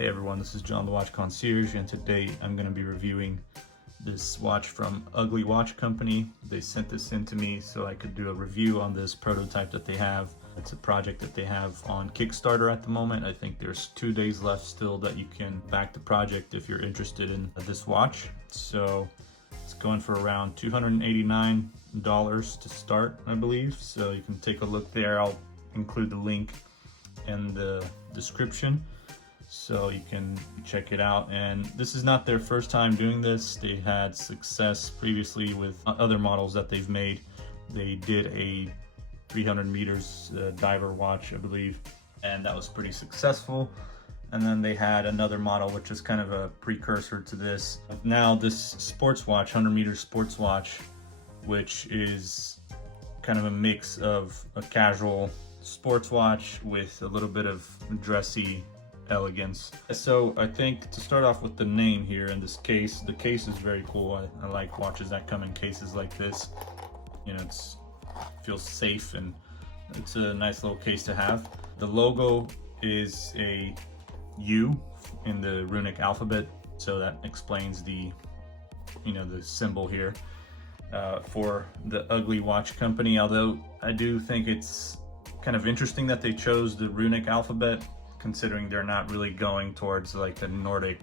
Hey everyone, this is John the Watch Concierge, and today I'm going to be reviewing this watch from Ugly Watch Company. They sent this in to me so I could do a review on this prototype that they have. It's a project that they have on Kickstarter at the moment. I think there's 2 days left still that you can back the project if you're interested in this watch. So it's going for around $289 to start, I believe. So you can take a look there. I'll include the link in the description so you can check it out. And this is not their first time doing this. They had success previously with other models that they've made. They did a 300 meters diver watch, I believe, and that was pretty successful. And then they had another model which is kind of a precursor to this. Now this sports watch, 100 meter sports watch, which is kind of a mix of a casual sports watch with a little bit of dressy elegance. So I think to start off with the name here in this case, the case is very cool. I like watches that come in cases like this. You know, it feels safe and it's a nice little case to have. The logo is a U in the runic alphabet, so that explains the, you know, the symbol here for the Ugly Watch Company. Although I do think it's kind of interesting that they chose the runic alphabet, considering they're not really going towards like the Nordic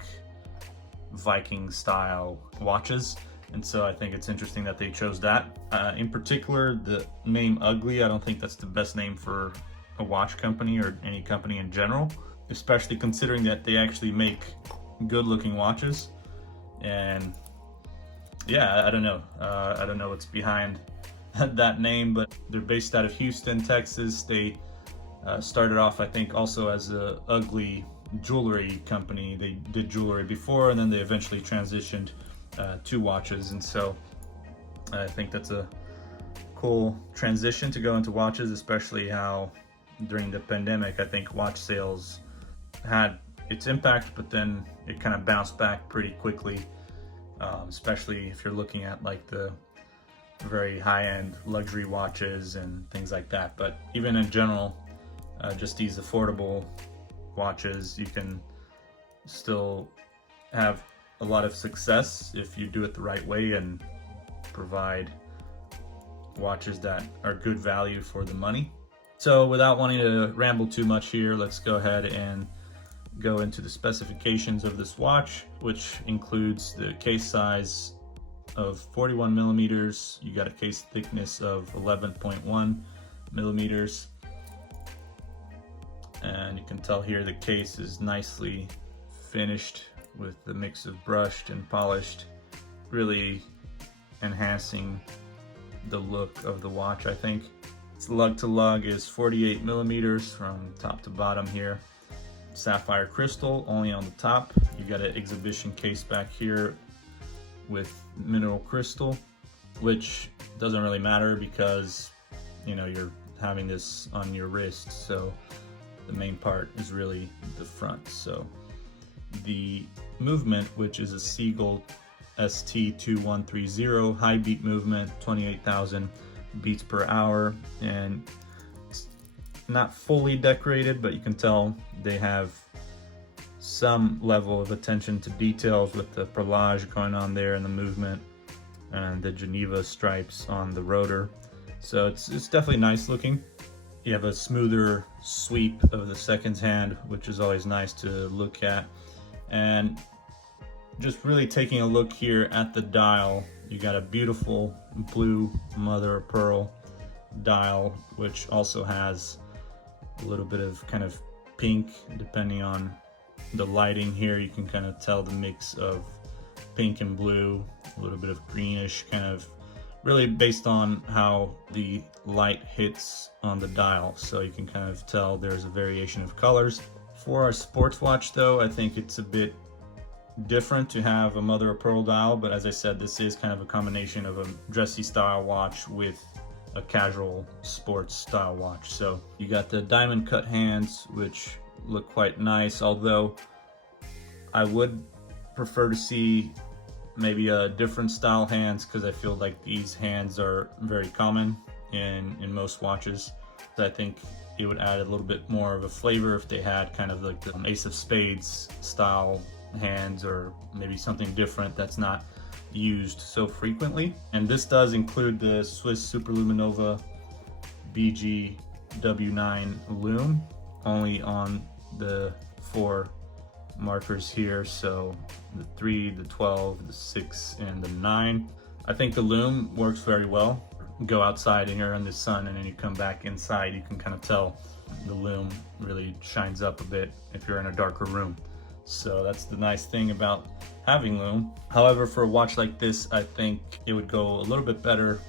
Viking style watches. And so I think it's interesting that they chose that. In particular, the name Ugly, I don't think that's the best name for a watch company or any company in general, especially considering that they actually make good looking watches. And yeah, I don't know what's behind that name, but they're based out of Houston, Texas. They started off, I think, also as a ugly jewelry company. They did jewelry before, and then they eventually transitioned to watches. And so I think that's a cool transition to go into watches, especially how during the pandemic, I think watch sales had its impact, but then it kind of bounced back pretty quickly, especially if you're looking at like the very high-end luxury watches and things like that. But even in general, just these affordable watches, you can still have a lot of success if you do it the right way and provide watches that are good value for the money. So without wanting to ramble too much here, let's go ahead and go into the specifications of this watch, which includes the case size of 41 millimeters. You got a case thickness of 11.1 millimeters. And you can tell here the case is nicely finished with the mix of brushed and polished, really enhancing the look of the watch, I think. Its lug to lug is 48 millimeters from top to bottom here. Sapphire crystal only on the top. You got an exhibition case back here with mineral crystal, which doesn't really matter because, you know, you're having this on your wrist, so the main part is really the front. So the movement, which is a Seagull ST2130 high beat movement, 28,000 beats per hour, and it's not fully decorated, but you can tell they have some level of attention to details with the perlage going on there in the movement and the Geneva stripes on the rotor. So it's definitely nice looking. You have a smoother sweep of the seconds hand, which is always nice to look at. And just really taking a look here at the dial, you got a beautiful blue mother of pearl dial, which also has a little bit of kind of pink, depending on the lighting here. You can kind of tell the mix of pink and blue, a little bit of greenish, kind of really based on how the light hits on the dial. So you can kind of tell there's a variation of colors. For our sports watch though, I think it's a bit different to have a mother of pearl dial, but as I said, this is kind of a combination of a dressy style watch with a casual sports style watch. So you got the diamond cut hands, which look quite nice, although I would prefer to see maybe a different style hands, because I feel like these hands are very common in most watches. I think it would add a little bit more of a flavor if they had kind of like the Ace of Spades style hands, or maybe something different that's not used so frequently. And this does include the Swiss Superluminova BG W9 lume, only on the 4 markers here, so the 3, the 12, the 6, and the 9. I think the lume works very well. Go outside and you're in the sun, and then you come back inside, you can kind of tell the lume really shines up a bit if you're in a darker room. So that's the nice thing about having lume. However, for a watch like this, I think it would go a little bit better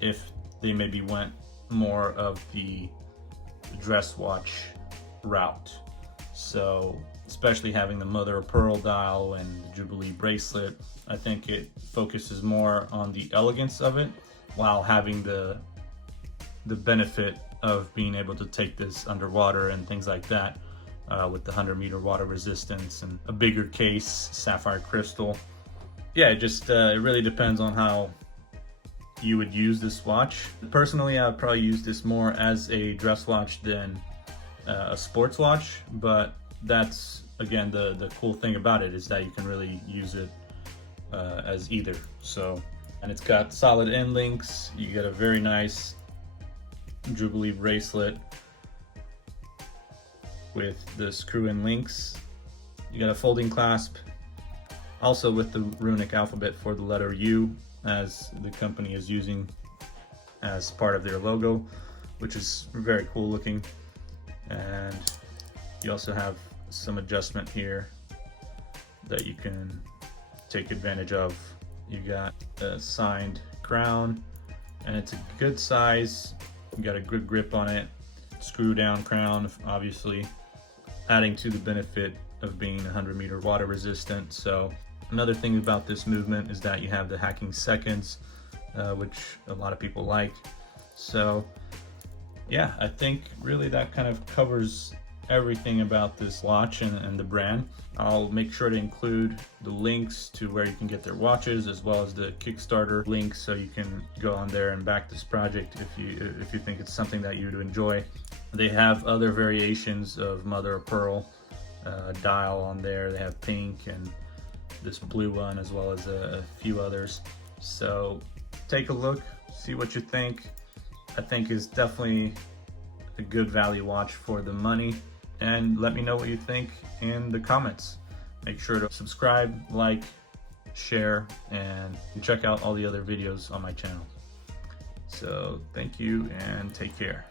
if they maybe went more of the dress watch route. So especially having the mother of pearl dial and the Jubilee bracelet, I think it focuses more on the elegance of it, while having the benefit of being able to take this underwater and things like that, with the 100-meter water resistance and a bigger case, sapphire crystal. Yeah, it really depends on how you would use this watch. Personally, I would probably use this more as a dress watch than a sports watch, but that's, again, the cool thing about it is that you can really use it as either. So, and it's got solid end links. You get a very nice Jubilee bracelet with the screw-in links. You got a folding clasp, also with the runic alphabet for the letter U, as the company is using as part of their logo, which is very cool looking. And you also have some adjustment here that you can take advantage of. You got a signed crown, and it's a good size. You got a good grip on it. Screw down crown, obviously, adding to the benefit of being 100-meter water resistant. So another thing about this movement is that you have the hacking seconds, which a lot of people like. So yeah, I think really that kind of covers everything about this watch and the brand. I'll make sure to include the links to where you can get their watches, as well as the Kickstarter link, so you can go on there and back this project if you think it's something that you'd enjoy. They have other variations of mother of pearl dial on there. They have pink and this blue one, as well as a few others. So take a look, see what you think. I think is definitely a good value watch for the money, and let me know what you think in the comments. Make sure to subscribe, like, share, and check out all the other videos on my channel. So thank you and take care.